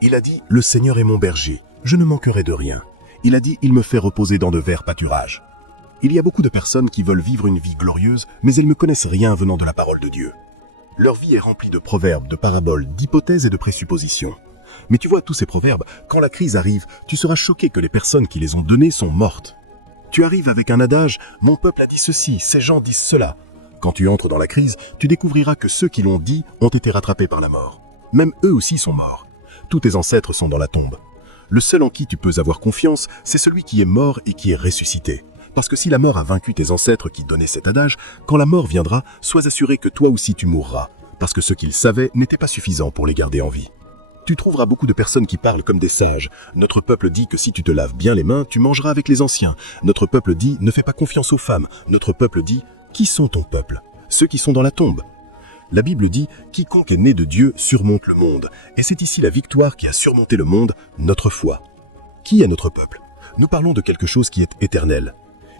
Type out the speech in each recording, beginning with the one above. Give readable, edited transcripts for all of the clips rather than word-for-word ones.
Il a dit, le Seigneur est mon berger, je ne manquerai de rien. Il a dit, il me fait reposer dans de verts pâturages. Il y a beaucoup de personnes qui veulent vivre une vie glorieuse, mais elles ne connaissent rien venant de la parole de Dieu. Leur vie est remplie de proverbes, de paraboles, d'hypothèses et de présuppositions. Mais tu vois, tous ces proverbes, quand la crise arrive, tu seras choqué que les personnes qui les ont donnés sont mortes. Tu arrives avec un adage, mon peuple a dit ceci, ces gens disent cela. Quand tu entres dans la crise, tu découvriras que ceux qui l'ont dit ont été rattrapés par la mort. Même eux aussi sont morts. Tous tes ancêtres sont dans la tombe. Le seul en qui tu peux avoir confiance, c'est celui qui est mort et qui est ressuscité. Parce que si la mort a vaincu tes ancêtres qui donnaient cet adage, quand la mort viendra, sois assuré que toi aussi tu mourras, parce que ce qu'ils savaient n'était pas suffisant pour les garder en vie. Tu trouveras beaucoup de personnes qui parlent comme des sages. Notre peuple dit que si tu te laves bien les mains, tu mangeras avec les anciens. Notre peuple dit, ne fais pas confiance aux femmes. Notre peuple dit, qui sont ton peuple? Ceux qui sont dans la tombe. La Bible dit, quiconque est né de Dieu surmonte le monde. Et c'est ici la victoire qui a surmonté le monde, notre foi. Qui est notre peuple? Nous parlons de quelque chose qui est éternel.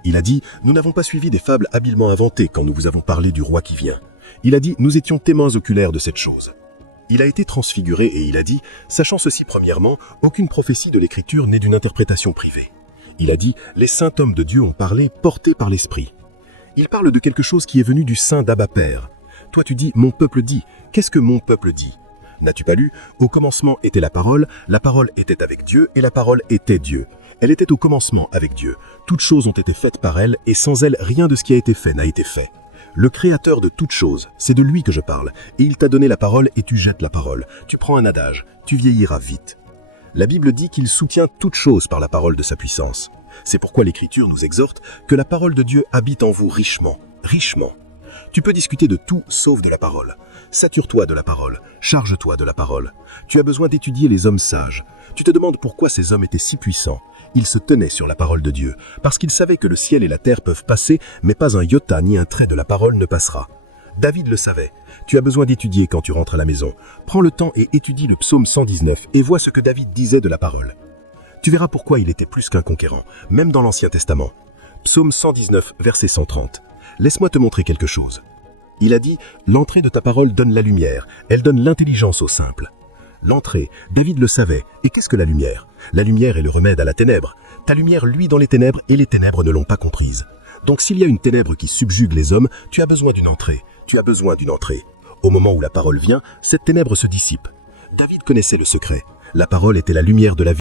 Il a dit, nous n'avons pas suivi des fables habilement inventées quand nous vous avons parlé du roi qui vient. Il a dit, nous étions témoins oculaires de cette chose. Il a été transfiguré et il a dit, sachant ceci premièrement, aucune prophétie de l'Écriture n'est d'une interprétation privée. Il a dit, les saints hommes de Dieu ont parlé, portés par l'Esprit. Il parle de quelque chose qui est venu du sein d'Abba Père. Toi tu dis, mon peuple dit. Qu'est-ce que mon peuple dit? N'as-tu pas lu? Au commencement était la parole était avec Dieu et la parole était Dieu. Elle était au commencement avec Dieu. Toutes choses ont été faites par elle et sans elle, rien de ce qui a été fait n'a été fait. Le créateur de toutes choses, c'est de lui que je parle. Et il t'a donné la parole et tu jettes la parole. Tu prends un adage, tu vieilliras vite. La Bible dit qu'il soutient toutes choses par la parole de sa puissance. C'est pourquoi l'Écriture nous exhorte que la parole de Dieu habite en vous richement, richement. Tu peux discuter de tout sauf de la parole. Sature-toi de la parole, charge-toi de la parole. Tu as besoin d'étudier les hommes sages. Tu te demandes pourquoi ces hommes étaient si puissants. Ils se tenaient sur la parole de Dieu, parce qu'ils savaient que le ciel et la terre peuvent passer, mais pas un iota ni un trait de la parole ne passera. David le savait. Tu as besoin d'étudier quand tu rentres à la maison. Prends le temps et étudie le psaume 119 et vois ce que David disait de la parole. Tu verras pourquoi il était plus qu'un conquérant, même dans l'Ancien Testament. Psaume 119, verset 130. Laisse-moi te montrer quelque chose. Il a dit, l'entrée de ta parole donne la lumière, elle donne l'intelligence aux simples. L'entrée, David le savait. Et qu'est-ce que la lumière? La lumière est le remède à la ténèbre. Ta lumière luit dans les ténèbres et les ténèbres ne l'ont pas comprise. Donc s'il y a une ténèbre qui subjugue les hommes, tu as besoin d'une entrée. Tu as besoin d'une entrée. Au moment où la parole vient, cette ténèbre se dissipe. David connaissait le secret. La parole était la lumière de la vie.